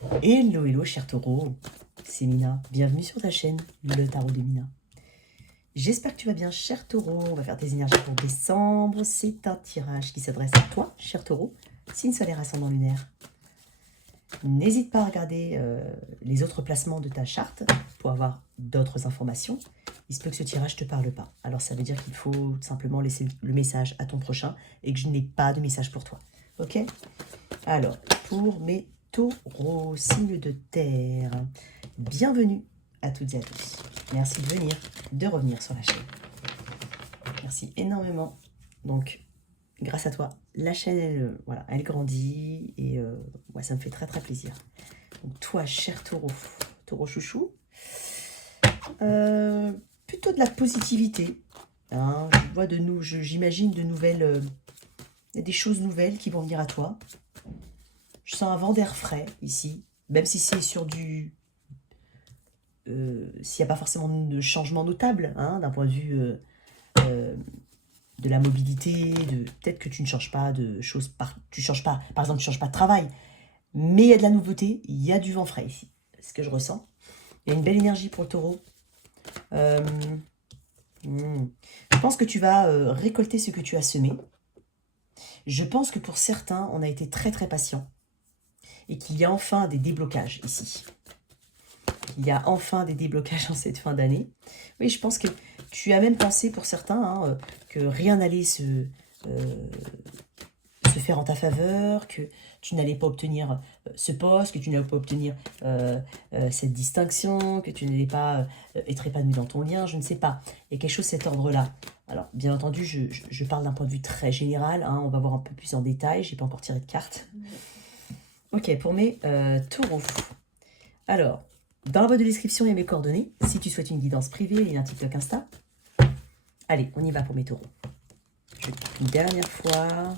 Hello, hello, cher taureau, c'est Mina. Bienvenue sur ta chaîne, le tarot de Mina. J'espère que tu vas bien, cher taureau. On va faire tes énergies pour décembre. C'est un tirage qui s'adresse à toi, cher taureau, signe solaire ascendant lunaire. N'hésite pas à regarder les autres placements de ta charte pour avoir d'autres informations. Il se peut que ce tirage ne te parle pas. Alors ça veut dire qu'il faut tout simplement laisser le message à ton prochain et que je n'ai pas de message pour toi. Ok? Alors, pour mes taureaux, signe de terre, bienvenue à toutes et à tous. Merci de venir, de revenir sur la chaîne. Merci énormément. Donc, grâce à toi, la chaîne, voilà, elle grandit et ouais, ça me fait très très plaisir. Donc, toi, cher taureau, taureau chouchou, plutôt de la positivité. Hein, je vois j'imagine de nouvelles, des choses nouvelles qui vont venir à toi. Je sens un vent d'air frais ici, même si c'est sur du... s'il n'y a pas forcément de changement notable, hein, d'un point de vue de la mobilité, peut-être que tu ne changes pas de choses, tu changes pas, par exemple, tu ne changes pas de travail, mais il y a de la nouveauté, il y a du vent frais ici, c'est ce que je ressens. Il y a une belle énergie pour le taureau. Je pense que tu vas récolter ce que tu as semé. Je pense que pour certains, on a été très très patient et qu'il y a enfin des déblocages ici. Il y a enfin des déblocages en cette fin d'année. Oui, je pense que tu as même pensé pour certains hein, que rien n'allait se faire en ta faveur, que tu n'allais pas obtenir ce poste, que tu n'allais pas obtenir cette distinction, que tu n'allais pas être épanoui dans ton lien, je ne sais pas. Il y a quelque chose de cet ordre-là. Alors, bien entendu, je parle d'un point de vue très général, hein, on va voir un peu plus en détail, je n'ai pas encore tiré de carte. Ok, pour mes taureaux. Alors, dans la boîte de description, il y a mes coordonnées. Si tu souhaites une guidance privée, il y a un TikTok Insta. Allez, on y va pour mes taureaux. Je coupe une dernière fois.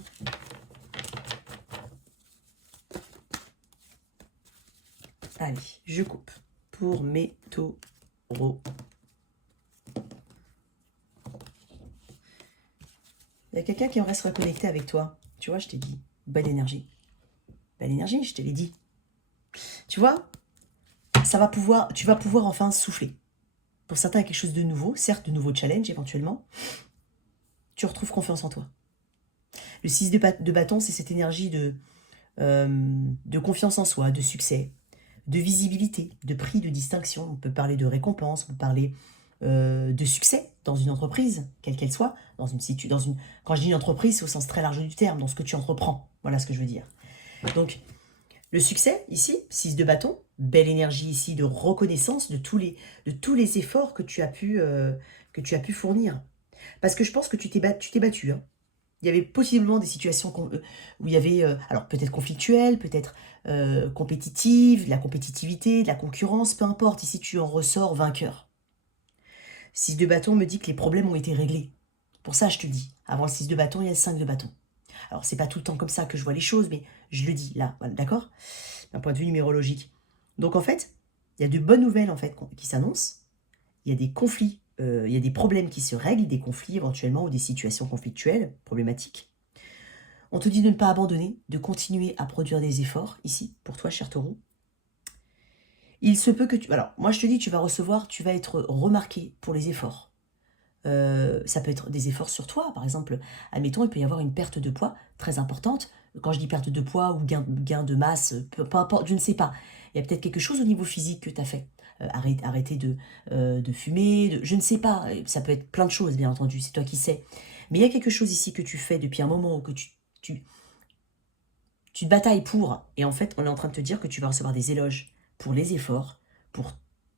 Allez, je coupe pour mes taureaux. Il y a quelqu'un qui aimerait se reconnecter avec toi. Tu vois, je t'ai dit, belle énergie. Belle énergie, je te l'ai dit. Tu vois, tu vas pouvoir enfin souffler. Pour certains, il y a quelque chose de nouveau, certes, de nouveaux challenges éventuellement. Tu retrouves confiance en toi. Le 6 de bâton, c'est cette énergie de confiance en soi, de succès, de visibilité, de prix, de distinction. On peut parler de récompense, on peut parler de succès dans une entreprise, quelle qu'elle soit. Quand je dis une entreprise, c'est au sens très large du terme, dans ce que tu entreprends. Voilà ce que je veux dire. Donc, le succès, ici, 6 de bâton, belle énergie ici de reconnaissance de tous les efforts que tu as pu fournir. Parce que je pense que tu t'es battu. Hein. Il y avait possiblement des situations où il y avait, alors peut-être conflictuelles, peut-être compétitives, de la compétitivité, de la concurrence, peu importe. Ici, tu en ressors vainqueur. 6 de bâton me dit que les problèmes ont été réglés. Pour ça, je te dis, avant le 6 de bâton, il y a le 5 de bâton. Alors, c'est pas tout le temps comme ça que je vois les choses, mais je le dis là, voilà, d'accord? D'un point de vue numérologique. Donc, en fait, il y a de bonnes nouvelles en fait qui s'annoncent. Il y a des conflits, il y a des problèmes qui se règlent, des conflits éventuellement ou des situations conflictuelles, problématiques. On te dit de ne pas abandonner, de continuer à produire des efforts, ici, pour toi, cher taureau. Il se peut que tu... Alors, moi, je te dis, tu vas être remarqué pour les efforts. Ça peut être des efforts sur toi, par exemple. Admettons, il peut y avoir une perte de poids très importante. Quand je dis perte de poids ou gain de masse, peu importe, je ne sais pas. Il y a peut-être quelque chose au niveau physique que tu as fait. Arrêter de fumer, je ne sais pas. Ça peut être plein de choses, bien entendu, c'est toi qui sais. Mais il y a quelque chose ici que tu fais depuis un moment, que tu te batailles pour, et en fait, on est en train de te dire que tu vas recevoir des éloges pour les efforts, pour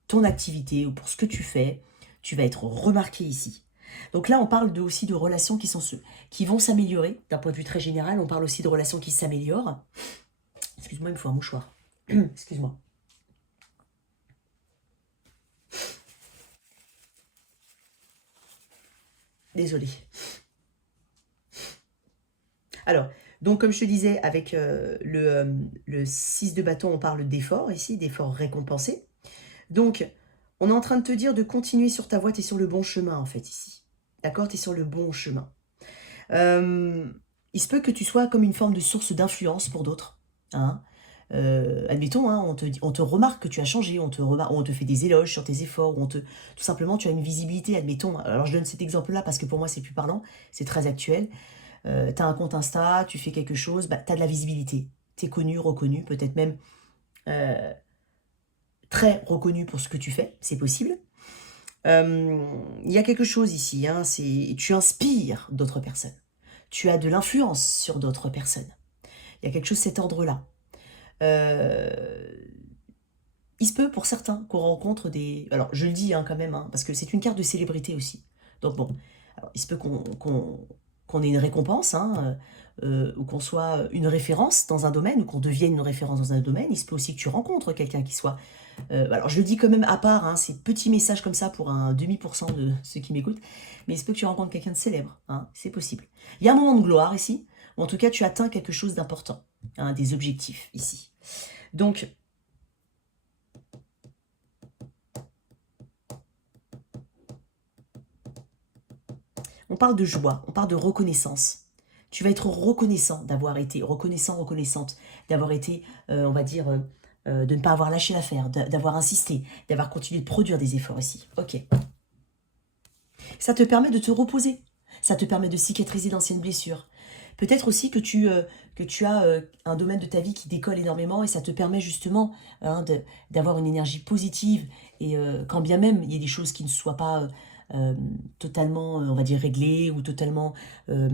ton activité ou pour ce que tu fais. Tu vas être remarqué ici. Donc là, on parle aussi de relations qui vont s'améliorer. D'un point de vue très général, on parle aussi de relations qui s'améliorent. Excuse-moi, il me faut un mouchoir. Excuse-moi. Désolée. Alors, donc comme je te disais, avec le 6 de bâton, on parle d'efforts ici, d'efforts récompensés. Donc, on est en train de te dire de continuer sur ta voie, tu es sur le bon chemin en fait ici. D'accord? Tu es sur le bon chemin. Il se peut que tu sois comme une forme de source d'influence pour d'autres. Hein. Admettons, hein, on te remarque que tu as changé, on te fait des éloges sur tes efforts, tout simplement tu as une visibilité, admettons. Alors je donne cet exemple-là parce que pour moi c'est plus parlant, c'est très actuel. Tu as un compte Insta, tu fais quelque chose, bah, tu as de la visibilité. Tu es connu, reconnu, peut-être même très reconnu pour ce que tu fais, c'est possible. Il y a quelque chose ici, hein, tu inspires d'autres personnes. Tu as de l'influence sur d'autres personnes. Il y a quelque chose de cet ordre-là. Il se peut pour certains qu'on rencontre des... Alors, je le dis hein, quand même, hein, parce que c'est une carte de célébrité aussi. Donc bon, alors, il se peut qu'on ait une récompense, hein, ou qu'on soit une référence dans un domaine, ou qu'on devienne une référence dans un domaine. Il se peut aussi que tu rencontres quelqu'un qui soit... alors, je le dis quand même à part, hein, ces petits messages comme ça pour un demi% de ceux qui m'écoutent, mais il se peut que tu rencontres quelqu'un de célèbre, hein, c'est possible. Il y a un moment de gloire ici, ou en tout cas, tu atteins quelque chose d'important, hein, des objectifs ici. Donc, on parle de joie, on parle de reconnaissance. Tu vas être reconnaissant d'avoir été, reconnaissante, d'avoir été, on va dire, de ne pas avoir lâché l'affaire, d'avoir insisté, d'avoir continué de produire des efforts ici. Ok. Ça te permet de te reposer. Ça te permet de cicatriser d'anciennes blessures. Peut-être aussi que tu as un domaine de ta vie qui décolle énormément et ça te permet justement hein, d'avoir une énergie positive. Et quand bien même il y a des choses qui ne soient pas totalement, on va dire, réglées ou totalement ce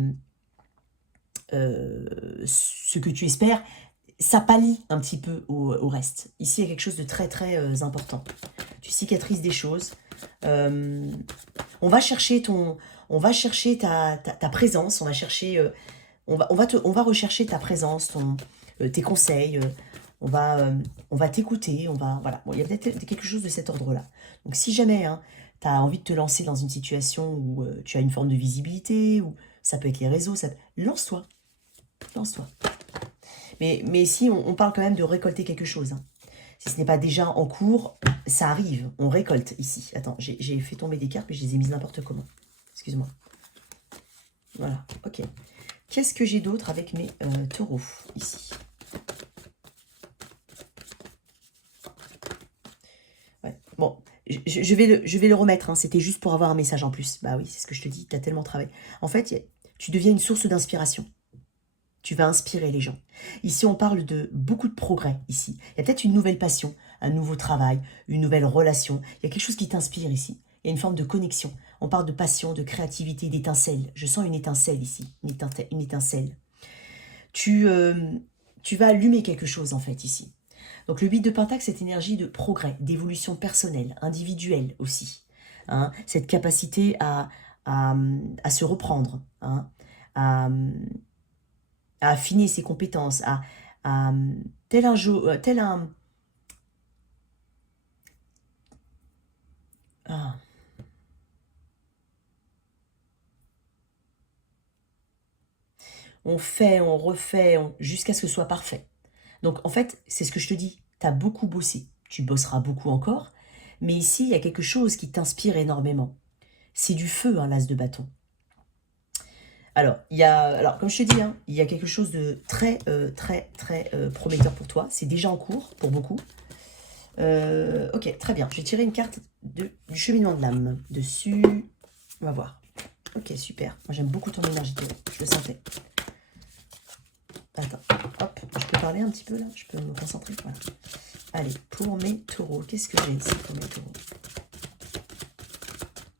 que tu espères, ça pallie un petit peu au reste. Ici, il y a quelque chose de très très important. Tu cicatrises des choses. On va chercher ta présence, on va chercher, on va rechercher ta présence, tes conseils, on va t'écouter, voilà. Bon, il y a peut-être quelque chose de cet ordre-là. Donc si jamais hein, tu as envie de te lancer dans une situation où tu as une forme de visibilité, ou ça peut être les réseaux, lance-toi, lance-toi. Mais si on parle quand même de récolter quelque chose, hein. Si ce n'est pas déjà en cours, ça arrive, on récolte ici. Attends, j'ai fait tomber des cartes, mais je les ai mises n'importe comment. Excuse-moi. Voilà, ok. Qu'est-ce que j'ai d'autre avec mes taureaux, ici? Ouais, bon, je vais le remettre, hein. C'était juste pour avoir un message en plus. Bah oui, c'est ce que je te dis, tu as tellement travaillé. En fait, tu deviens une source d'inspiration. Tu vas inspirer les gens. Ici, on parle de beaucoup de progrès, ici. Il y a peut-être une nouvelle passion, un nouveau travail, une nouvelle relation. Il y a quelque chose qui t'inspire ici. Il y a une forme de connexion. On parle de passion, de créativité, d'étincelle. Je sens une étincelle ici, une étincelle. Tu vas allumer quelque chose, en fait, ici. Donc, le 8 de Pentacle, cette énergie de progrès, d'évolution personnelle, individuelle aussi. Hein, cette capacité à se reprendre, hein, à affiner ses compétences, tel un jeu, tel un... Ah. On fait, on refait, jusqu'à ce que ce soit parfait. Donc en fait, c'est ce que je te dis, tu as beaucoup bossé, tu bosseras beaucoup encore, mais ici, il y a quelque chose qui t'inspire énormément. C'est du feu, hein, l'as de bâton. Alors, comme je te dis, hein, il y a quelque chose de très, très prometteur pour toi. C'est déjà en cours, pour beaucoup. Ok, très bien. Je vais tirer une carte du cheminement de l'âme. Dessus, on va voir. Ok, super. Moi, j'aime beaucoup ton énergie, je le sentais. Attends, hop, je peux parler un petit peu, là? Je peux me concentrer, voilà. Allez, pour mes taureaux, qu'est-ce que j'ai ici pour mes taureaux?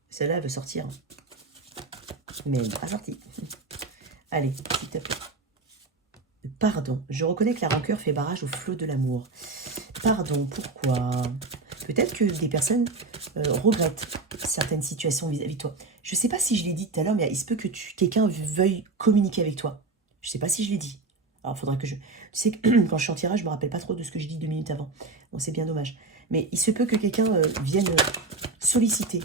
Celle-là, elle veut sortir. Mais elle n'est pas sortie. Allez, s'il te plaît. Pardon, je reconnais que la rancœur fait barrage au flot de l'amour. Pardon, pourquoi? Peut-être que des personnes regrettent certaines situations vis-à-vis de toi. Je ne sais pas si je l'ai dit tout à l'heure, mais il se peut que quelqu'un veuille communiquer avec toi. Je ne sais pas si je l'ai dit. Alors, il faudra que je... Tu sais que quand je suis en tirage, je ne me rappelle pas trop de ce que je dis 2 minutes avant. Bon, c'est bien dommage. Mais il se peut que quelqu'un vienne solliciter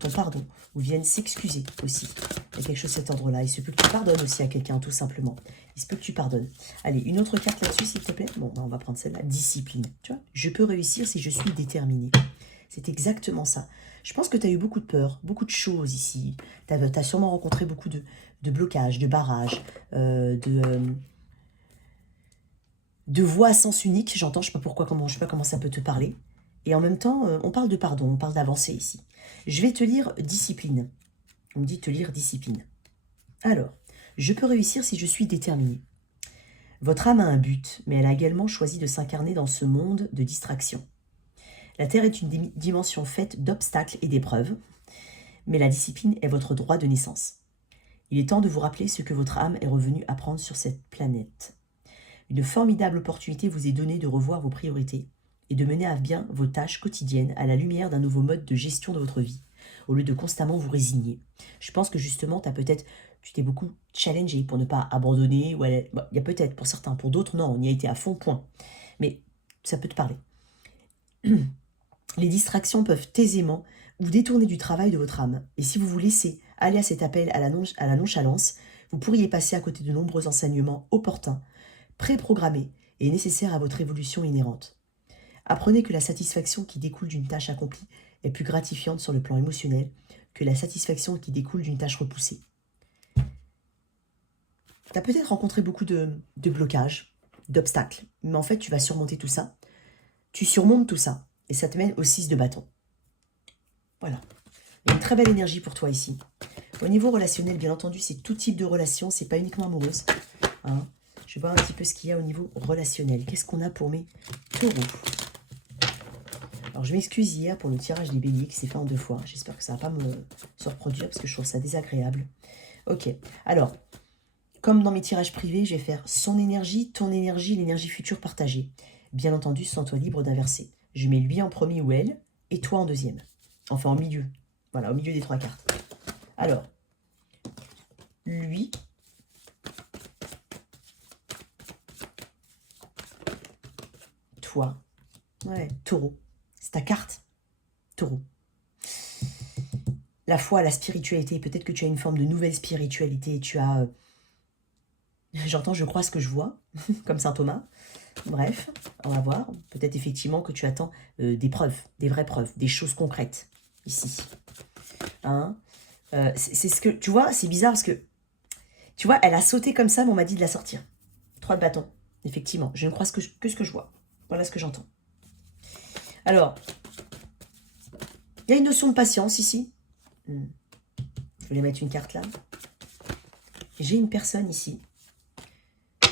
ton pardon ou vienne s'excuser aussi. Il y a quelque chose de cet ordre-là. Il se peut que tu pardonnes aussi à quelqu'un, tout simplement. Il se peut que tu pardonnes. Allez, une autre carte là-dessus, s'il te plaît. Bon, on va prendre celle-là. Discipline. Tu vois, je peux réussir si je suis déterminée. C'est exactement ça. Je pense que tu as eu beaucoup de peur, beaucoup de choses ici. Tu as sûrement rencontré beaucoup de blocages, de barrages, de voix à sens unique, j'entends, je sais pas comment ça peut te parler. Et en même temps, on parle de pardon, on parle d'avancée ici. Je vais te lire discipline. On me dit te lire discipline. Alors, je peux réussir si je suis déterminé. Votre âme a un but, mais elle a également choisi de s'incarner dans ce monde de distraction. La Terre est une dimension faite d'obstacles et d'épreuves, mais la discipline est votre droit de naissance. Il est temps de vous rappeler ce que votre âme est revenue apprendre sur cette planète. Une formidable opportunité vous est donnée de revoir vos priorités et de mener à bien vos tâches quotidiennes à la lumière d'un nouveau mode de gestion de votre vie, au lieu de constamment vous résigner. Je pense que justement, tu t'es beaucoup challengé pour ne pas abandonner. Il y a peut-être pour certains, pour d'autres, non, on y a été à fond, point. Mais ça peut te parler. Les distractions peuvent aisément vous détourner du travail de votre âme. Et si vous vous laissez aller à cet appel à la nonchalance, vous pourriez passer à côté de nombreux enseignements opportuns, préprogrammés et nécessaires à votre évolution inhérente. Apprenez que la satisfaction qui découle d'une tâche accomplie est plus gratifiante sur le plan émotionnel que la satisfaction qui découle d'une tâche repoussée. Tu as peut-être rencontré beaucoup de blocages, d'obstacles, mais en fait tu vas surmonter tout ça. Tu surmontes tout ça et ça te mène au 6 de bâton. Voilà. Il y a une très belle énergie pour toi ici. Au niveau relationnel, bien entendu, c'est tout type de relation, c'est pas uniquement amoureuse. Hein. Je vais voir un petit peu ce qu'il y a au niveau relationnel. Qu'est-ce qu'on a pour mes taureaux? Alors, je m'excuse hier pour le tirage des béliers qui s'est fait en 2 fois. J'espère que ça ne va pas se reproduire parce que je trouve ça désagréable. Ok. Alors, comme dans mes tirages privés, je vais faire son énergie, ton énergie, l'énergie future partagée. Bien entendu, sens-toi libre d'inverser. Je mets lui en premier ou elle et toi en deuxième. Enfin, en milieu. Voilà, au milieu des 3 cartes. Alors, lui, toi, ouais, taureau. C'est ta carte, taureau. La foi, la spiritualité, peut-être que tu as une forme de nouvelle spiritualité, tu as... j'entends, je crois ce que je vois, comme saint Thomas. Bref, on va voir. Peut-être effectivement que tu attends des preuves, des vraies preuves, des choses concrètes, ici. Hein, c'est ce que... Tu vois, c'est bizarre parce que... Tu vois, elle a sauté comme ça, mais on m'a dit de la sortir. 3 de bâton, effectivement. Je ne crois que ce que je vois. Voilà ce que j'entends. Alors, il y a une notion de patience ici. Je vais mettre une carte là. J'ai une personne ici.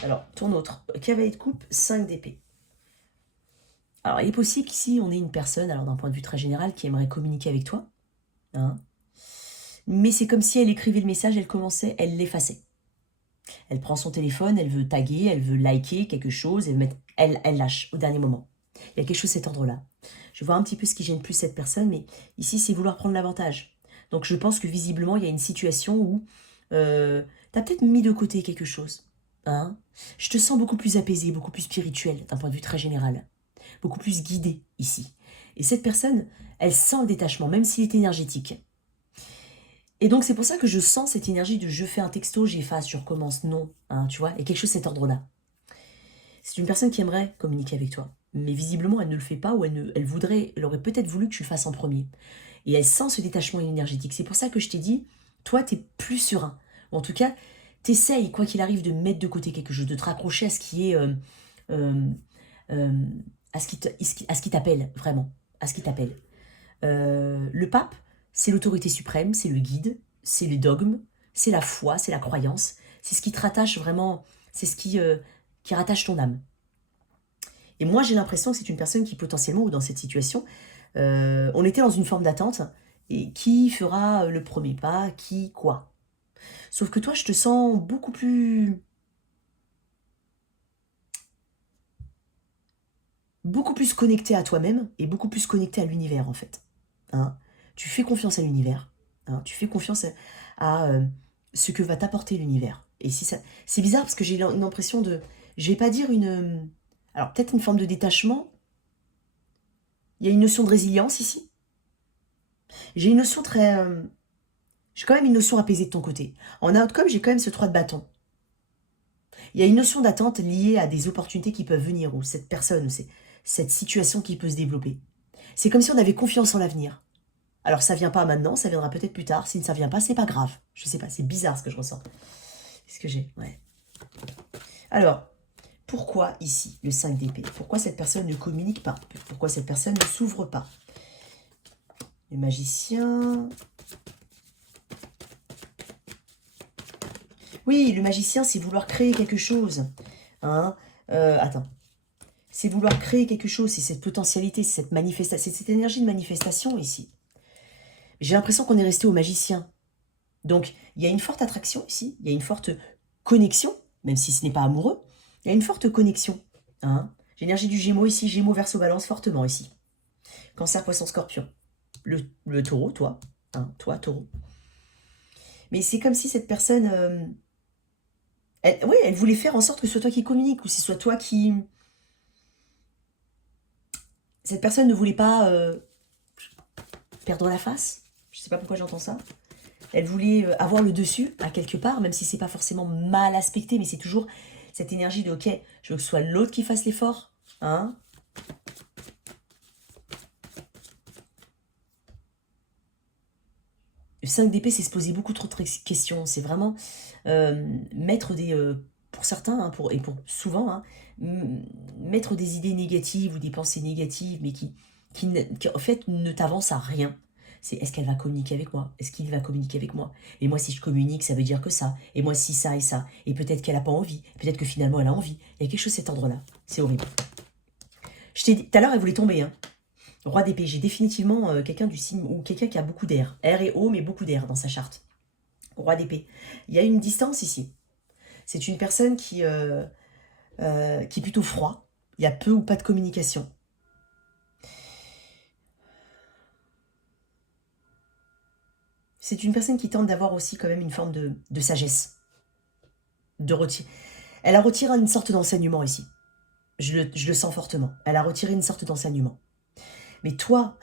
Alors, tourne autre. Cavalier de coupe, 5 d'épée. Alors, il est possible qu'ici, on ait une personne, alors d'un point de vue très général, qui aimerait communiquer avec toi. Hein, mais c'est comme si elle écrivait le message, elle l'effaçait. Elle prend son téléphone, elle veut taguer, elle veut liker quelque chose, elle lâche au dernier moment. Il y a quelque chose de cet ordre-là. Je vois un petit peu ce qui gêne plus cette personne, mais ici, c'est vouloir prendre l'avantage. Donc, je pense que visiblement, il y a une situation où tu as peut-être mis de côté quelque chose. Hein, je te sens beaucoup plus apaisé, beaucoup plus spirituel, d'un point de vue très général. Beaucoup plus guidé, ici. Et cette personne, elle sent le détachement, même s'il est énergétique. Et donc, c'est pour ça que je sens cette énergie de je fais un texto, j'efface, je recommence. Non, hein, tu vois, il y a quelque chose de cet ordre-là. C'est une personne qui aimerait communiquer avec toi. Mais visiblement, elle ne le fait pas ou elle aurait peut-être voulu que tu le fasses en premier. Et elle sent ce détachement énergétique. C'est pour ça que je t'ai dit, toi, tu es plus serein. Ou en tout cas, t'essayes, quoi qu'il arrive, de mettre de côté quelque chose, de te raccrocher à ce qui est... à ce qui t'appelle, vraiment. À ce qui t'appelle. Le pape, c'est l'autorité suprême, c'est le guide, c'est les dogmes, c'est la foi, c'est la croyance. C'est ce qui te rattache vraiment, c'est ce qui rattache ton âme. Et moi, j'ai l'impression que c'est une personne qui potentiellement, ou dans cette situation, on était dans une forme d'attente, et qui fera le premier pas, qui, quoi. Sauf que toi, je te sens beaucoup plus connecté à toi-même, et beaucoup plus connecté à l'univers, en fait. Hein, tu fais confiance à l'univers, hein, tu fais confiance à ce que va t'apporter l'univers. Et si ça, c'est bizarre parce que j'ai une impression de, je vais pas dire une, alors peut-être une forme de détachement. Il y a une notion de résilience ici. J'ai une notion très, j'ai quand même une notion apaisée de ton côté. En outcome, j'ai quand même ce 3 de bâton. Il y a une notion d'attente liée à des opportunités qui peuvent venir, ou cette personne, ou cette situation qui peut se développer. C'est comme si on avait confiance en l'avenir. Alors, ça vient pas maintenant, ça viendra peut-être plus tard. Si ça vient pas, c'est pas grave. Je sais pas, c'est bizarre ce que je ressens. Qu'est-ce que j'ai? Ouais. Alors, Pourquoi ici, le 5 d'épée? Pourquoi cette personne ne communique pas? Pourquoi cette personne ne s'ouvre pas? Le magicien. Oui, le magicien, c'est vouloir créer quelque chose. Hein, attends. C'est vouloir créer quelque chose, c'est cette potentialité, c'est cette manifestation, c'est cette énergie de manifestation ici. J'ai l'impression qu'on est resté au magicien. Donc, il y a une forte attraction ici, il y a une forte connexion, même si ce n'est pas amoureux, il y a une forte connexion. Hein. J'ai l'énergie du Gémeaux ici, Gémeaux, Verseau, Balance, fortement ici. Cancer, Poisson, Scorpion. Le taureau, toi. Hein, toi, taureau. Mais c'est comme si cette personne... oui, elle voulait faire en sorte que ce soit toi qui communique, ou que ce soit toi qui... Cette personne ne voulait pas perdre la face. Je ne sais pas pourquoi j'entends ça. Elle voulait avoir le dessus, à quelque part, même si c'est pas forcément mal aspecté, mais c'est toujours cette énergie de « Ok, je veux que ce soit l'autre qui fasse l'effort. Hein » Le 5 d'épée, c'est se poser beaucoup trop de questions. C'est vraiment mettre des... pour certains, hein, et pour souvent, hein, mettre des idées négatives ou des pensées négatives, mais qui en fait ne t'avancent à rien. C'est est-ce qu'elle va communiquer avec moi? Est-ce qu'il va communiquer avec moi? Et moi, si je communique, ça veut dire que ça. Et moi, si ça et ça. Et peut-être qu'elle n'a pas envie. Peut-être que finalement, elle a envie. Il y a quelque chose de cet ordre-là. C'est horrible. Je t'ai dit, tout à l'heure, elle voulait tomber. Hein. Roi d'épée, j'ai définitivement quelqu'un du signe, ou quelqu'un qui a beaucoup d'air. Air et eau, mais beaucoup d'air dans sa charte. Roi d'épée. Il y a une distance ici. C'est une personne qui est plutôt froid. Il y a peu ou pas de communication. C'est une personne qui tente d'avoir aussi quand même une forme de sagesse. Elle a retiré une sorte d'enseignement ici. Je le sens fortement. Elle a retiré une sorte d'enseignement. Mais toi,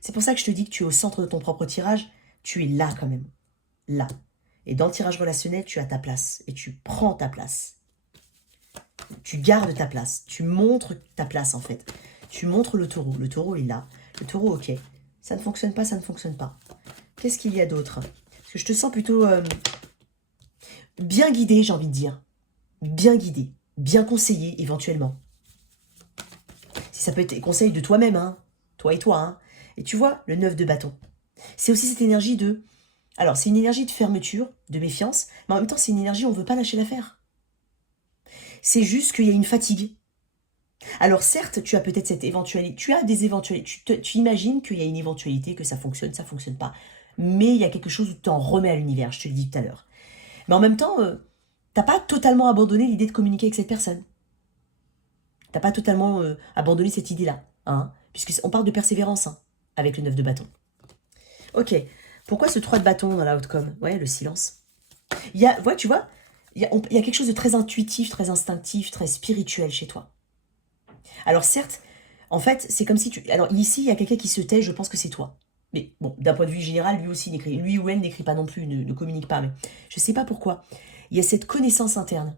c'est pour ça que je te dis que tu es au centre de ton propre tirage. Tu es là quand même. Là. Et dans le tirage relationnel, tu as ta place. Et tu prends ta place. Tu gardes ta place. Tu montres ta place en fait. Tu montres le taureau. Le taureau est là. Le taureau, ok. Ça ne fonctionne pas, ça ne fonctionne pas. Qu'est-ce qu'il y a d'autre? Parce que je te sens plutôt bien guidé, j'ai envie de dire. Bien guidé. Bien conseillé, éventuellement. Si ça peut être des conseils de toi-même, hein. Toi et toi. Hein. Et tu vois, le 9 de bâton. C'est aussi cette énergie de... Alors, c'est une énergie de fermeture, de méfiance, mais en même temps, c'est une énergie où on ne veut pas lâcher l'affaire. C'est juste qu'il y a une fatigue. Alors certes, tu as peut-être cette éventualité, tu as des éventualités, tu imagines qu'il y a une éventualité, que ça fonctionne pas. Mais il y a quelque chose où tu t'en remets à l'univers, je te l'ai dit tout à l'heure. Mais en même temps, t'as pas totalement abandonné l'idée de communiquer avec cette personne. T'as pas totalement abandonné cette idée-là, hein, puisqu'on parle de persévérance, hein, avec le 9 de bâton. Ok, pourquoi ce 3 de bâton dans la outcome? Ouais, le silence. Ouais, tu vois, il y a quelque chose de très intuitif, très instinctif, très spirituel chez toi. Alors certes, en fait, c'est comme si tu... Alors ici, il y a quelqu'un qui se tait, je pense que c'est toi. Mais bon, d'un point de vue général, lui ou elle n'écrit pas non plus, ne communique pas. Mais je ne sais pas pourquoi. Il y a cette connaissance interne.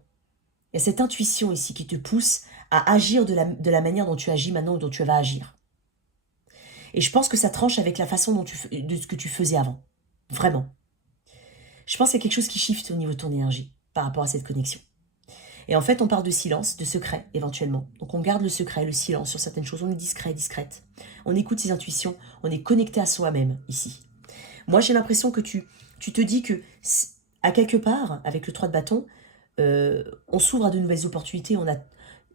Il y a cette intuition ici qui te pousse à agir de la manière dont tu agis maintenant ou dont tu vas agir. Et je pense que ça tranche avec la façon de ce que tu faisais avant. Vraiment. Je pense qu'il y a quelque chose qui shift au niveau de ton énergie par rapport à cette connexion. Et en fait, on parle de silence, de secret, éventuellement. Donc on garde le secret, le silence sur certaines choses. On est discret, discrète. On écoute ses intuitions. On est connecté à soi-même, ici. Moi, j'ai l'impression que tu te dis que, à quelque part, avec le 3 de bâton, on s'ouvre à de nouvelles opportunités.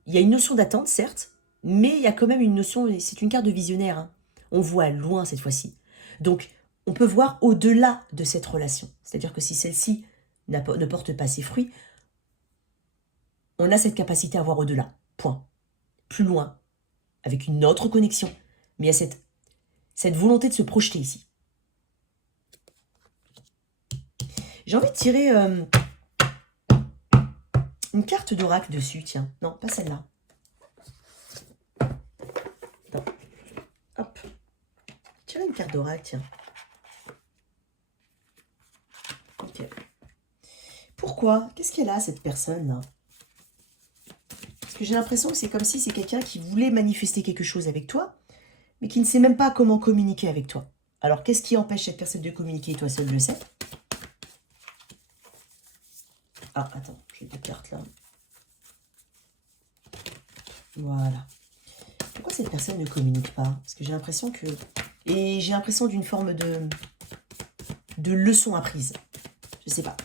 Il y a une notion d'attente, certes, mais il y a quand même une notion, c'est une carte de visionnaire. Hein. On voit loin cette fois-ci. Donc, on peut voir au-delà de cette relation. C'est-à-dire que si celle-ci ne porte pas ses fruits, on a cette capacité à voir au-delà. Point. Plus loin. Avec une autre connexion. Mais il y a cette volonté de se projeter ici. J'ai envie de tirer une carte d'oracle dessus, tiens. Non, pas celle-là. Non. Hop. Tirer une carte d'oracle, tiens. Ok. Pourquoi? Qu'est-ce qu'elle a, cette personne-là? Parce que j'ai l'impression que c'est comme si c'est quelqu'un qui voulait manifester quelque chose avec toi, mais qui ne sait même pas comment communiquer avec toi. Alors, qu'est-ce qui empêche cette personne de communiquer? Toi seul le sais. Ah, attends, j'ai deux cartes là. Voilà. Pourquoi cette personne ne communique pas? Parce que j'ai l'impression que... Et j'ai l'impression d'une forme de leçon apprise. Je sais pas.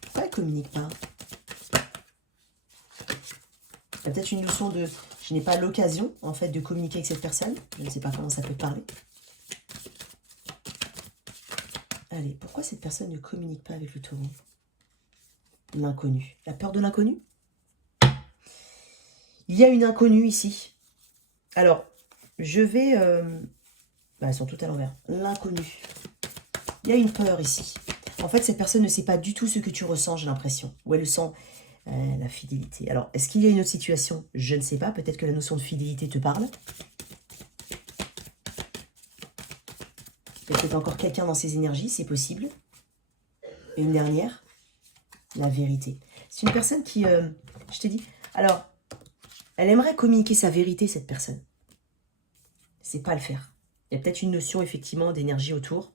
Pourquoi elle communique pas? Il y a peut-être une notion de... Je n'ai pas l'occasion, en fait, de communiquer avec cette personne. Je ne sais pas comment ça peut parler. Allez, pourquoi cette personne ne communique pas avec le taureau? L'inconnu. La peur de l'inconnu? Il y a une inconnue ici. Alors, je vais... elles sont toutes à l'envers. L'inconnu. Il y a une peur ici. En fait, cette personne ne sait pas du tout ce que tu ressens, j'ai l'impression. Ou elle sent la fidélité. Alors, est-ce qu'il y a une autre situation? Je ne sais pas. Peut-être que la notion de fidélité te parle. Il y a peut-être encore quelqu'un dans ses énergies, c'est possible. Et une dernière, la vérité. C'est une personne qui... je t'ai dit... Alors, elle aimerait communiquer sa vérité, cette personne. C'est pas le faire. Il y a peut-être une notion, effectivement, d'énergie autour.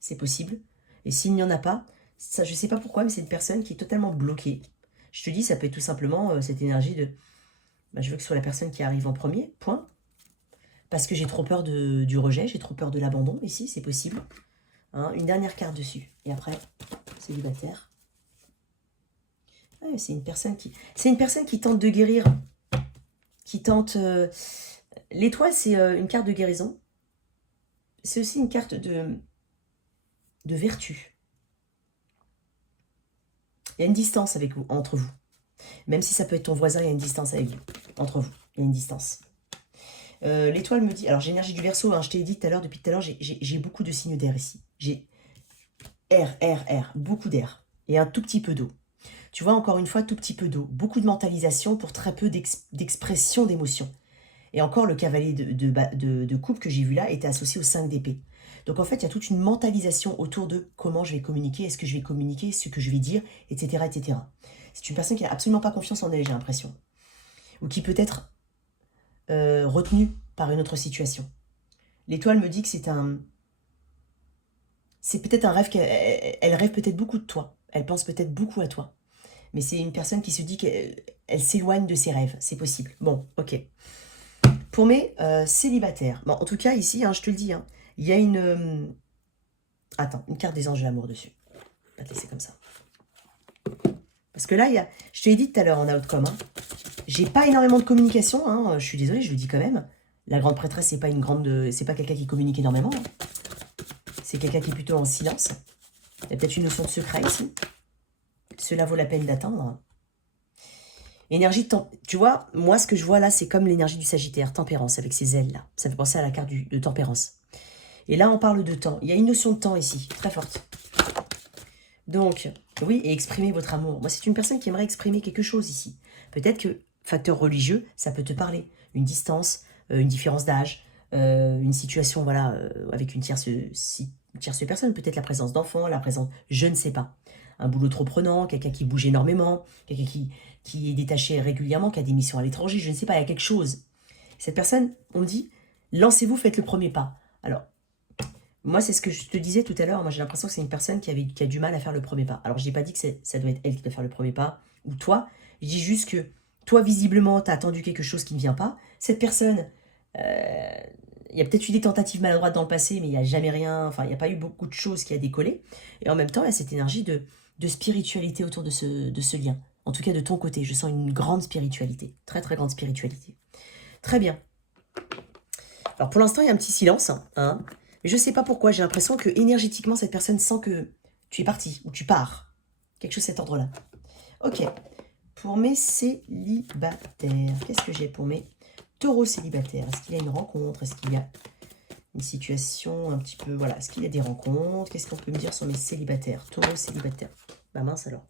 C'est possible. Et s'il n'y en a pas, ça, je ne sais pas pourquoi, mais c'est une personne qui est totalement bloquée. Je te dis, ça peut être tout simplement cette énergie de... je veux que ce soit la personne qui arrive en premier, point. Parce que j'ai trop peur du rejet, j'ai trop peur de l'abandon, ici, c'est possible. Hein, une dernière carte dessus. Et après, célibataire. C'est une personne qui... C'est une personne qui tente de guérir. Qui tente... L'étoile, c'est une carte de guérison. C'est aussi une carte de vertu. Il y a une distance avec vous, entre vous. Même si ça peut être ton voisin, il y a une distance avec vous. Entre vous, il y a une distance. L'étoile me dit... Alors, j'ai l'énergie du Verseau, hein, je t'ai dit tout à l'heure, depuis tout à l'heure, j'ai beaucoup de signes d'air ici. J'ai air, beaucoup d'air. Et un tout petit peu d'eau. Tu vois, encore une fois, tout petit peu d'eau. Beaucoup de mentalisation pour très peu d'expression d'émotion. Et encore, le cavalier de coupe que j'ai vu là était associé au 5 d'épée. Donc en fait, il y a toute une mentalisation autour de comment je vais communiquer, est-ce que je vais communiquer, ce que je vais dire, etc. etc. C'est une personne qui n'a absolument pas confiance en elle, j'ai l'impression. Ou qui peut être retenue par une autre situation. L'étoile me dit que c'est un... C'est peut-être un rêve elle rêve peut-être beaucoup de toi. Elle pense peut-être beaucoup à toi. Mais c'est une personne qui se dit qu'elle s'éloigne de ses rêves. C'est possible. Bon, ok. Pour mes célibataires. Bon, en tout cas, ici, hein, je te le dis, hein, il y a une... Attends, une carte des anges de l'amour dessus. Je vais te laisser comme ça. Parce que là, il y a... Je te l'ai dit tout à l'heure en outcome. Hein, j'ai pas énormément de communication. Hein, je suis désolée, je le dis quand même. La grande prêtresse, c'est pas une grande... C'est pas quelqu'un qui communique énormément. Hein. C'est quelqu'un qui est plutôt en silence. Il y a peut-être une notion de secret ici. Cela vaut la peine d'attendre. Énergie de temps. Tu vois, moi, ce que je vois là, c'est comme l'énergie du Sagittaire, tempérance, avec ses ailes là. Ça fait penser à la carte de tempérance. Et là, on parle de temps. Il y a une notion de temps ici, très forte. Donc, oui, et exprimer votre amour. Moi, c'est une personne qui aimerait exprimer quelque chose ici. Peut-être que, facteur religieux, ça peut te parler. Une distance, une différence d'âge, une situation, voilà, avec une tierce personne. Peut-être la présence d'enfants, la présence, je ne sais pas. Un boulot trop prenant, quelqu'un qui bouge énormément, quelqu'un qui est détaché régulièrement, qui a des missions à l'étranger, je ne sais pas, il y a quelque chose. Cette personne, on me dit, lancez-vous, faites le premier pas. Alors, moi, c'est ce que je te disais tout à l'heure, moi j'ai l'impression que c'est une personne qui a du mal à faire le premier pas. Alors, je n'ai pas dit que ça doit être elle qui doit faire le premier pas, ou toi, je dis juste que toi, visiblement, tu as attendu quelque chose qui ne vient pas. Cette personne, il y a peut-être eu des tentatives maladroites dans le passé, mais il n'y a jamais rien, enfin, il n'y a pas eu beaucoup de choses qui a décollé. Et en même temps, il y a cette énergie de spiritualité autour de ce lien. En tout cas, de ton côté, je sens une grande spiritualité. Très, très grande spiritualité. Très bien. Alors, pour l'instant, il y a un petit silence. Hein, mais je ne sais pas pourquoi. J'ai l'impression que énergétiquement, cette personne sent que tu es parti ou tu pars. Quelque chose de cet ordre-là. Ok. Pour mes célibataires, qu'est-ce que j'ai pour mes taureaux célibataires? Est-ce qu'il y a une rencontre? Est-ce qu'il y a une situation un petit peu... Voilà, est-ce qu'il y a des rencontres? Qu'est-ce qu'on peut me dire sur mes célibataires? Taureaux célibataires. Bah mince alors.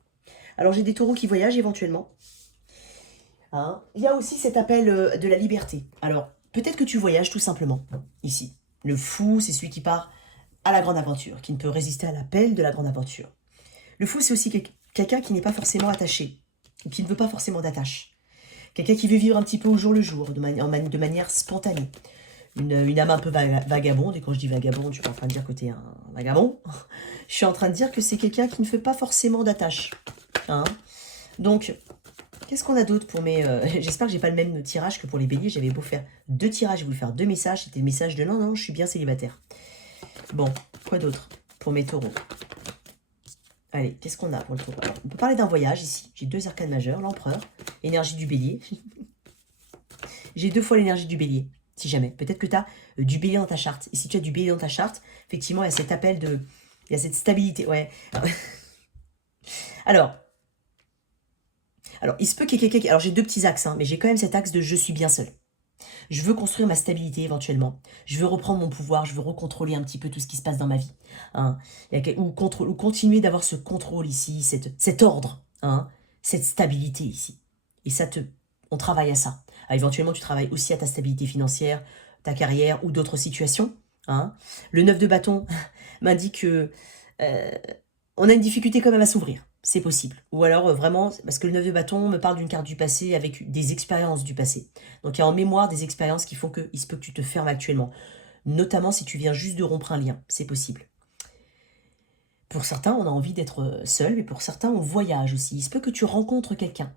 Alors, j'ai des taureaux qui voyagent éventuellement. Hein, il y a aussi cet appel de la liberté. Alors, peut-être que tu voyages tout simplement, ici. Le fou, c'est celui qui part à la grande aventure, qui ne peut résister à l'appel de la grande aventure. Le fou, c'est aussi quelqu'un qui n'est pas forcément attaché, ou qui ne veut pas forcément d'attache. Quelqu'un qui veut vivre un petit peu au jour le jour, de manière spontanée. Une âme un peu vagabonde, et quand je dis vagabonde, je suis pas en train de dire que tu es un vagabond. Je suis en train de dire que c'est quelqu'un qui ne fait pas forcément d'attache. Hein, donc, Qu'est-ce qu'on a d'autre pour mes... J'espère que j'ai pas le même tirage que pour les béliers. J'avais beau faire 2 tirages, je voulais faire 2 messages. C'était le message de non, non, je suis bien célibataire. Bon, quoi d'autre pour mes taureaux? Allez, qu'est-ce qu'on a pour le taureau? Alors, on peut parler d'un voyage ici. J'ai 2 arcanes majeurs, l'empereur, énergie du bélier. J'ai 2 fois l'énergie du bélier, si jamais. Peut-être que tu as du bélier dans ta charte. Et si tu as du bélier dans ta charte, effectivement, il y a cet appel de... Il y a cette stabilité, ouais. Alors, il se peut qu'il y ait quelqu'un... Alors, j'ai 2 petits axes, hein, mais j'ai quand même cet axe de je suis bien seul. Je veux construire ma stabilité éventuellement. Je veux reprendre mon pouvoir. Je veux recontrôler un petit peu tout ce qui se passe dans ma vie. Hein. Ou continuer d'avoir ce contrôle ici, cet ordre, hein, cette stabilité ici. Et ça on travaille à ça. Ah, éventuellement, tu travailles aussi à ta stabilité financière, ta carrière ou d'autres situations. Hein. Le 9 de bâton m'indique que on a une difficulté quand même à s'ouvrir. C'est possible. Ou alors vraiment, parce que le 9 de bâton me parle d'une carte du passé avec des expériences du passé. Donc il y a en mémoire des expériences qui font qu'il se peut que tu te fermes actuellement. Notamment si tu viens juste de rompre un lien. C'est possible. Pour certains, on a envie d'être seul, mais pour certains, on voyage aussi. Il se peut que tu rencontres quelqu'un.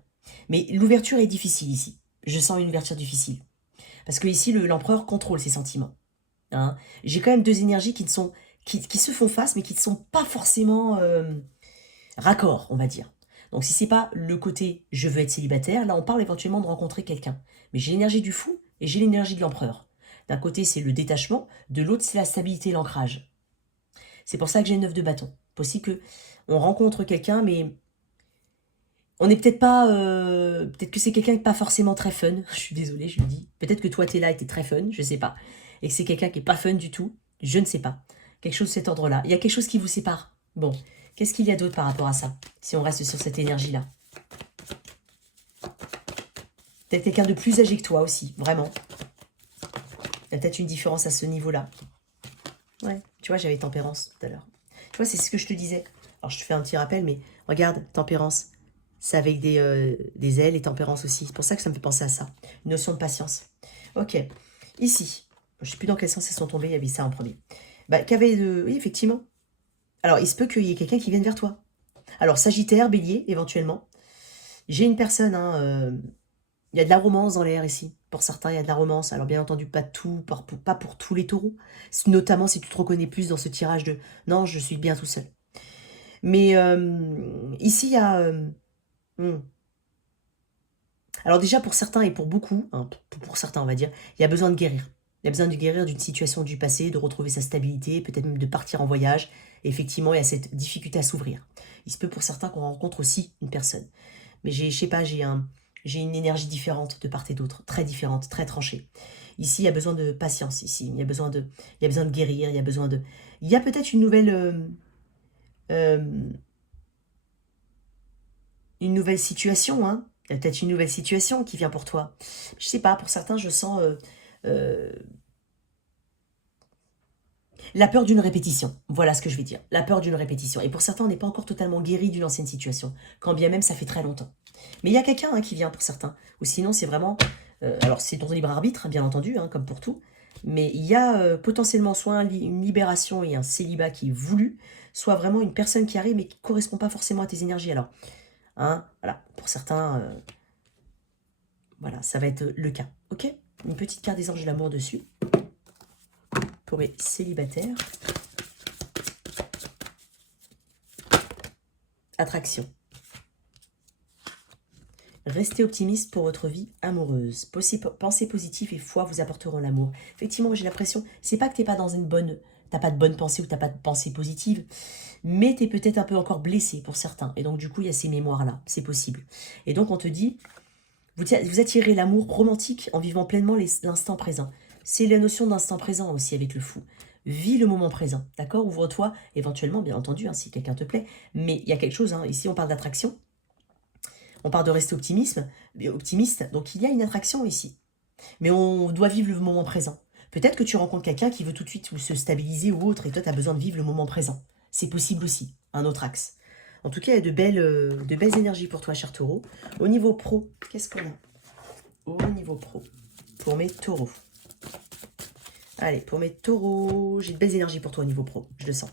Mais l'ouverture est difficile ici. Je sens une ouverture difficile. Parce que ici, l'empereur contrôle ses sentiments. Hein. J'ai quand même 2 énergies qui se font face, mais qui ne sont pas forcément raccord, on va dire. Donc si c'est pas le côté je veux être célibataire, là on parle éventuellement de rencontrer quelqu'un. Mais j'ai l'énergie du fou et j'ai l'énergie de l'empereur. D'un côté c'est le détachement, de l'autre c'est la stabilité et l'ancrage. C'est pour ça que j'ai 9 de bâton. Possible que on rencontre quelqu'un, mais on n'est peut-être pas... peut-être que c'est quelqu'un qui n'est pas forcément très fun. Je suis désolée, je le dis. Peut-être que toi t'es là et t'es très fun, je sais pas. Et que c'est quelqu'un qui n'est pas fun du tout, je ne sais pas. Quelque chose de cet ordre-là. Il y a quelque chose qui vous sépare. Bon, qu'est-ce qu'il y a d'autre par rapport à ça, si on reste sur cette énergie-là? Peut-être quelqu'un de plus âgé que toi aussi, vraiment. Il y a peut-être une différence à ce niveau-là. Ouais, tu vois, j'avais tempérance tout à l'heure. Tu vois, c'est ce que je te disais. Alors, je te fais un petit rappel, mais regarde, tempérance. C'est avec des ailes et tempérance aussi. C'est pour ça que ça me fait penser à ça. Une notion de patience. Ok, ici. Je ne sais plus dans quel sens ils sont tombés, il y avait ça en premier. Bah, qu'avait de... Oui, effectivement. Alors, il se peut qu'il y ait quelqu'un qui vienne vers toi. Alors, Sagittaire, Bélier, éventuellement. J'ai une personne, hein, il y a de la romance dans l'air ici. Pour certains, il y a de la romance. Alors, bien entendu, pas pas pour tous les taureaux. Notamment si tu te reconnais plus dans ce tirage de « Non, je suis bien tout seul ». Mais ici, il y a... Alors déjà, pour certains et pour beaucoup, hein, pour certains, on va dire, il y a besoin de guérir. Il y a besoin de guérir d'une situation du passé, de retrouver sa stabilité, peut-être même de partir en voyage. Et effectivement, il y a cette difficulté à s'ouvrir. Il se peut pour certains qu'on rencontre aussi une personne. Mais je sais pas, j'ai une énergie différente de part et d'autre, très différente, très tranchée. Ici, il y a besoin de patience. Ici, il y a besoin de guérir. Il y a peut-être une nouvelle situation, hein. Il y a peut-être une nouvelle situation qui vient pour toi. Je sais pas, pour certains, je sens la peur d'une répétition. Voilà ce que je vais dire. La peur d'une répétition. Et pour certains, on n'est pas encore totalement guéri d'une ancienne situation, quand bien même ça fait très longtemps. Mais il y a quelqu'un, hein, qui vient pour certains. Ou sinon, c'est vraiment... alors, c'est ton libre arbitre, hein, bien entendu, hein, comme pour tout. Mais il y a potentiellement soit une libération et un célibat qui est voulu, soit vraiment une personne qui arrive mais qui ne correspond pas forcément à tes énergies. Alors, hein, voilà, pour certains, voilà, ça va être le cas. Ok? Une petite carte des anges de l'amour dessus. Pour les célibataires. Attraction. Restez optimiste pour votre vie amoureuse. Pensée positive et foi vous apporteront l'amour. Effectivement, j'ai l'impression, c'est pas que t'es pas dans t'as pas de bonne pensée ou t'as pas de pensée positive, mais t'es peut-être un peu encore blessé pour certains. Et donc, du coup, il y a ces mémoires-là. C'est possible. Et donc, on te dit, vous attirez l'amour romantique en vivant pleinement l'instant présent. C'est la notion d'instant présent aussi avec le fou. Vis le moment présent, d'accord? Ouvre-toi, éventuellement, bien entendu, hein, si quelqu'un te plaît. Mais il y a quelque chose, hein, ici on parle d'attraction. On parle de rester optimiste, donc il y a une attraction ici. Mais on doit vivre le moment présent. Peut-être que tu rencontres quelqu'un qui veut tout de suite se stabiliser ou autre, et toi tu as besoin de vivre le moment présent. C'est possible aussi, un autre axe. En tout cas, il y a de belles énergies pour toi, cher taureau. Au niveau pro, qu'est-ce qu'on a? Au niveau pro, pour mes taureaux. Allez, pour mes taureaux, j'ai de belles énergies pour toi au niveau pro, je le sens.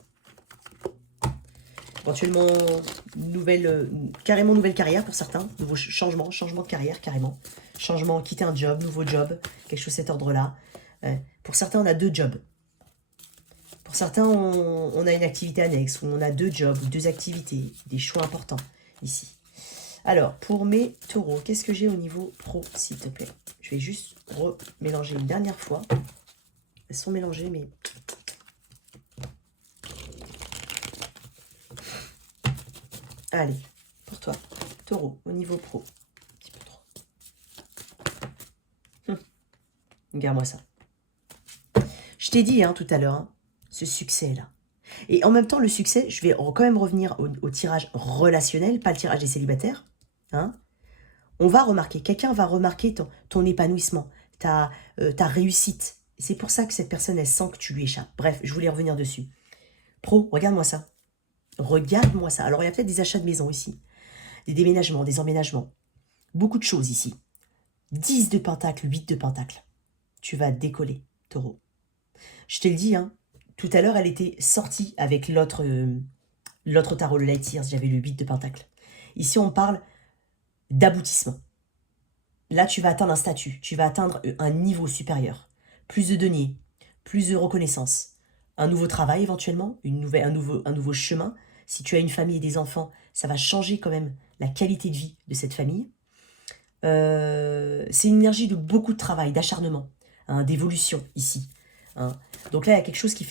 Éventuellement, carrément nouvelle carrière pour certains. Nouveau changement de carrière carrément. Changement, quitter un job, nouveau job, quelque chose de cet ordre-là. Pour certains, on a 2 jobs. Pour certains, on a une activité annexe, ou on a 2 jobs, ou 2 activités, des choix importants ici. Alors, pour mes taureaux, qu'est-ce que j'ai au niveau pro, s'il te plaît? Je vais juste remélanger une dernière fois. Elles sont mélangées, mais... Allez, pour toi, taureau, au niveau pro. Un petit peu trop. Regarde-moi ça. Je t'ai dit tout à l'heure, ce succès-là. Et en même temps, le succès, je vais quand même revenir au tirage relationnel, pas le tirage des célibataires. On va remarquer, quelqu'un va remarquer ton épanouissement, ta réussite. C'est pour ça que cette personne, elle sent que tu lui échappes. Bref, je voulais revenir dessus. Pro, regarde-moi ça. Regarde-moi ça. Alors, il y a peut-être des achats de maison ici. Des déménagements, des emménagements. Beaucoup de choses ici. 10 de pentacle, 8 de pentacle. Tu vas décoller, taureau. Je te le dis, tout à l'heure, elle était sortie avec l'autre tarot, le Light Years. J'avais le 8 de pentacle. Ici, on parle d'aboutissement. Là, tu vas atteindre un statut. Tu vas atteindre un niveau supérieur. Plus de deniers, plus de reconnaissance. Un nouveau travail éventuellement, un nouveau chemin. Si tu as une famille et des enfants, ça va changer quand même la qualité de vie de cette famille. C'est une énergie de beaucoup de travail, d'acharnement, d'évolution ici. Donc là, il y a quelque chose qui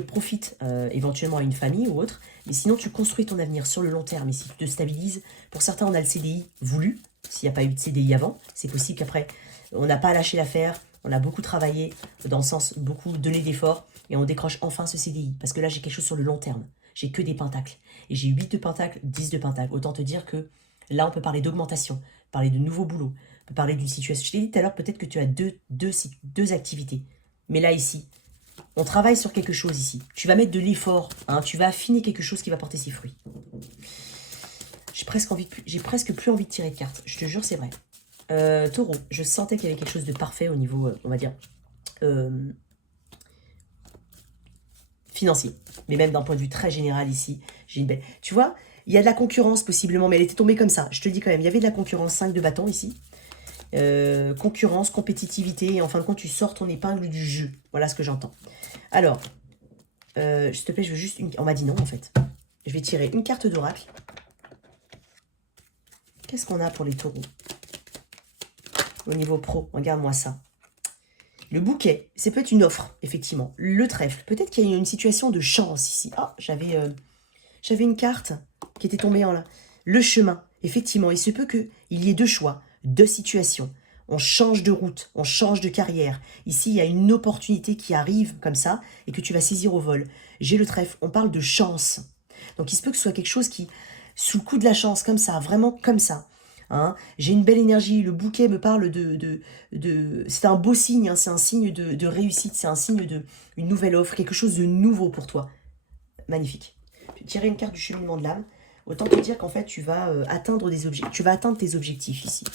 profite éventuellement à une famille ou autre. Mais sinon, tu construis ton avenir sur le long terme ici. Tu te stabilises. Pour certains, on a le CDI voulu. S'il n'y a pas eu de CDI avant, c'est possible qu'après, on n'a pas lâché l'affaire. On a beaucoup travaillé, dans le sens, beaucoup donné d'efforts. Et on décroche enfin ce CDI. Parce que là, j'ai quelque chose sur le long terme. J'ai que des pentacles. Et j'ai 8 de pentacles, 10 de pentacles. Autant te dire que là, on peut parler d'augmentation, parler de nouveaux boulots, on peut parler d'une situation. Je t'ai dit tout à l'heure, peut-être que tu as deux activités. Mais là, ici, on travaille sur quelque chose ici. Tu vas mettre de l'effort. Tu vas affiner quelque chose qui va porter ses fruits. J'ai presque plus envie de tirer de cartes. Je te jure, c'est vrai. Taureau, je sentais qu'il y avait quelque chose de parfait au niveau, on va dire... financier, mais même d'un point de vue très général ici, j'ai une belle... Tu vois, il y a de la concurrence possiblement, mais elle était tombée comme ça. Je te dis quand même, il y avait de la concurrence, 5 de bâton ici. Concurrence, compétitivité, et en fin de compte, tu sors ton épingle du jeu. Voilà ce que j'entends. Alors, s'il te plaît, je veux juste une... On m'a dit non, en fait. Je vais tirer une carte d'oracle. Qu'est-ce qu'on a pour les taureaux? Au niveau pro, regarde-moi ça. Le bouquet, c'est peut-être une offre, effectivement. Le trèfle, peut-être qu'il y a une situation de chance ici. Ah, j'avais une carte qui était tombée en là. Le chemin, effectivement, il se peut qu'il y ait 2 choix, 2 situations. On change de route, on change de carrière. Ici, il y a une opportunité qui arrive comme ça et que tu vas saisir au vol. J'ai le trèfle, on parle de chance. Donc, il se peut que ce soit quelque chose qui, sous le coup de la chance, comme ça, vraiment comme ça. J'ai une belle énergie, le bouquet me parle c'est un beau signe, c'est un signe de réussite, c'est un signe d'une nouvelle offre, quelque chose de nouveau pour toi. Magnifique. Je vais tirer une carte du cheminement de l'âme. Autant te dire qu'en fait, tu vas atteindre tes objectifs ici,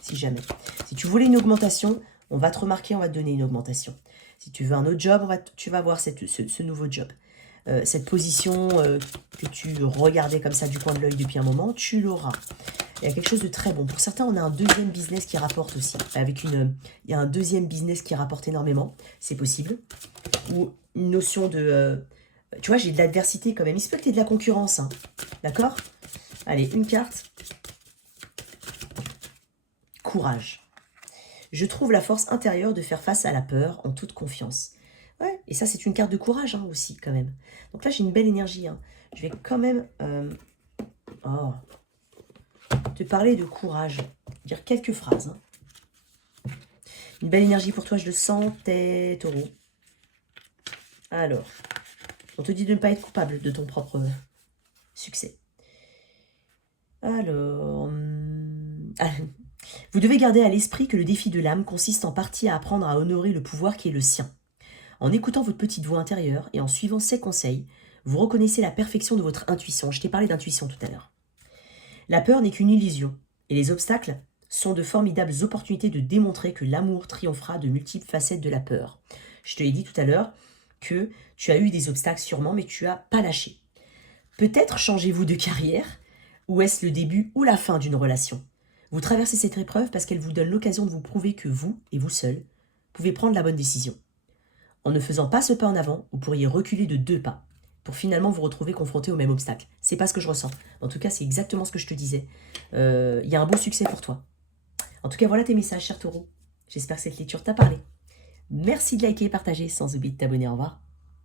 si jamais. Si tu voulais une augmentation, on va te remarquer, on va te donner une augmentation. Si tu veux un autre job, tu vas voir ce nouveau job. Cette position que tu regardais comme ça du coin de l'œil depuis un moment, tu l'auras. Il y a quelque chose de très bon. Pour certains, on a un deuxième business qui rapporte aussi. Il y a un deuxième business qui rapporte énormément. C'est possible. Ou une notion de... tu vois, j'ai de l'adversité quand même. Il se peut que tu aies de la concurrence. D'accord? Allez, une carte. Courage. Je trouve la force intérieure de faire face à la peur en toute confiance. Ouais, et ça, c'est une carte de courage aussi, quand même. Donc là, j'ai une belle énergie. Je vais quand même... te parler de courage, dire quelques phrases. Une belle énergie pour toi, je le sentais, taureau. Alors, on te dit de ne pas être coupable de ton propre succès. Alors, vous devez garder à l'esprit que le défi de l'âme consiste en partie à apprendre à honorer le pouvoir qui est le sien. En écoutant votre petite voix intérieure et en suivant ses conseils, vous reconnaissez la perfection de votre intuition. Je t'ai parlé d'intuition tout à l'heure. La peur n'est qu'une illusion, et les obstacles sont de formidables opportunités de démontrer que l'amour triomphera de multiples facettes de la peur. Je te l'ai dit tout à l'heure que tu as eu des obstacles sûrement, mais tu n'as pas lâché. Peut-être changez-vous de carrière, ou est-ce le début ou la fin d'une relation? Vous traversez cette épreuve parce qu'elle vous donne l'occasion de vous prouver que vous, et vous seul, pouvez prendre la bonne décision. En ne faisant pas ce pas en avant, vous pourriez reculer de 2 pas, pour finalement vous retrouver confronté au même obstacle. C'est pas ce que je ressens. En tout cas, c'est exactement ce que je te disais. Il y a un beau succès pour toi. En tout cas, voilà tes messages, cher taureau. J'espère que cette lecture t'a parlé. Merci de liker et partager, sans oublier de t'abonner. Au revoir.